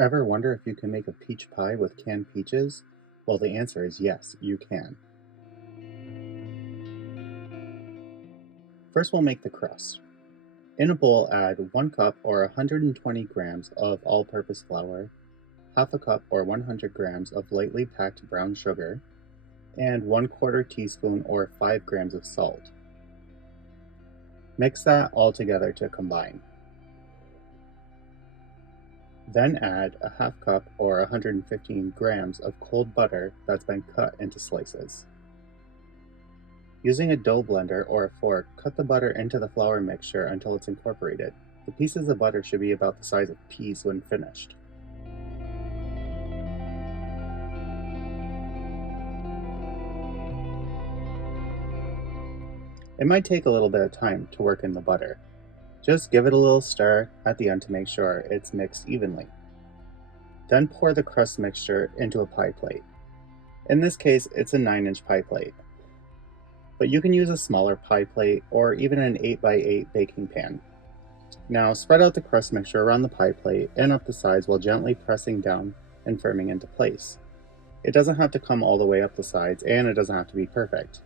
Ever wonder if you can make a peach pie with canned peaches? Well, the answer is yes, you can. First, we'll make the crust. In a bowl, add 1 cup or 120 grams of all-purpose flour, half a cup or 100 grams of lightly packed brown sugar, and 1/4 teaspoon or 5 grams of salt. Mix that all together to combine. Then add a half cup or 115 grams of cold butter that's been cut into slices. Using a dough blender or a fork, cut the butter into the flour mixture until it's incorporated. The pieces of butter should be about the size of peas when finished. It might take a little bit of time to work in the butter. Just give it a little stir at the end to make sure it's mixed evenly. Then pour the crust mixture into a pie plate. In this case, it's a 9-inch pie plate, but you can use a smaller pie plate or even an 8x8 baking pan. Now spread out the crust mixture around the pie plate and up the sides while gently pressing down and firming into place. It doesn't have to come all the way up the sides, and it doesn't have to be perfect.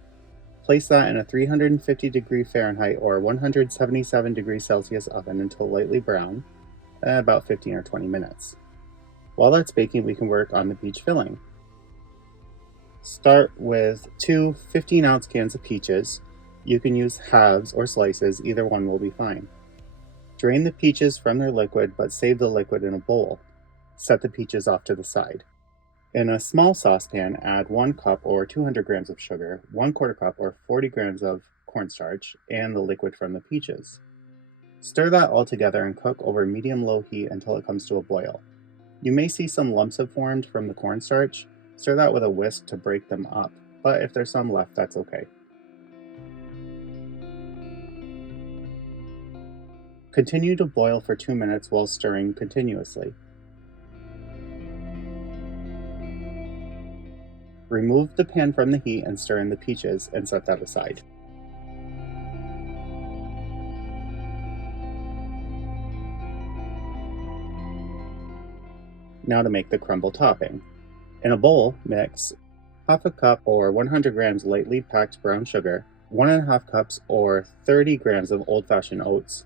Place that in a 350 Fahrenheit or 177 Celsius oven until lightly brown, about 15 or 20 minutes. While that's baking, we can work on the peach filling. Start with 2 15-ounce cans of peaches. You can use halves or slices, either one will be fine. Drain the peaches from their liquid, but save the liquid in a bowl. Set the peaches off to the side. In a small saucepan, add 1 cup or 200 grams of sugar, 1/4 cup or 40 grams of cornstarch, and the liquid from the peaches. Stir that all together and cook over medium-low heat until it comes to a boil. You may see some lumps have formed from the cornstarch. Stir that with a whisk to break them up, but if there's some left, that's okay. Continue to boil for 2 minutes while stirring continuously. Remove the pan from the heat and stir in the peaches and set that aside. Now to make the crumble topping. In a bowl, mix half a cup or 100 grams lightly packed brown sugar, 1.5 cups or 30 grams of old-fashioned oats,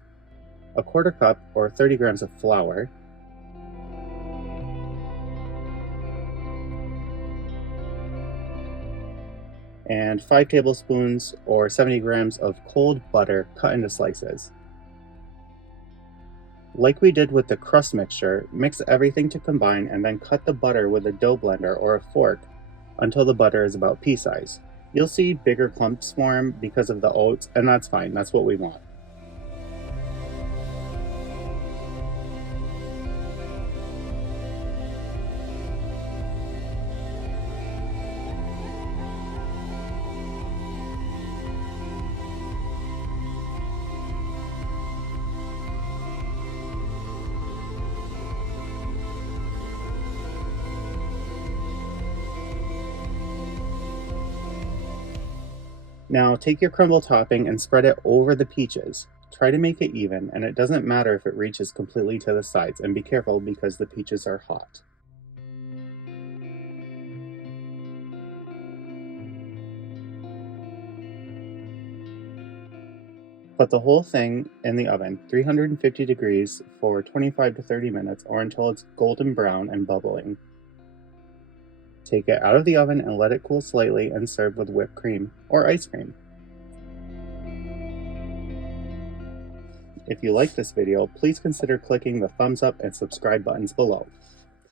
1/4 cup or 30 grams of flour, and 5 tablespoons or 70 grams of cold butter cut into slices. Like we did with the crust mixture, mix everything to combine and then cut the butter with a dough blender or a fork until the butter is about pea size. You'll see bigger clumps form because of the oats, and that's fine, that's what we want. Now take your crumble topping and spread it over the peaches. Try to make it even, and it doesn't matter if it reaches completely to the sides, and be careful because the peaches are hot. Put the whole thing in the oven, 350 degrees for 25 to 30 minutes or until it's golden brown and bubbling. Take it out of the oven and let it cool slightly and serve with whipped cream or ice cream. If you like this video, please consider clicking the thumbs up and subscribe buttons below.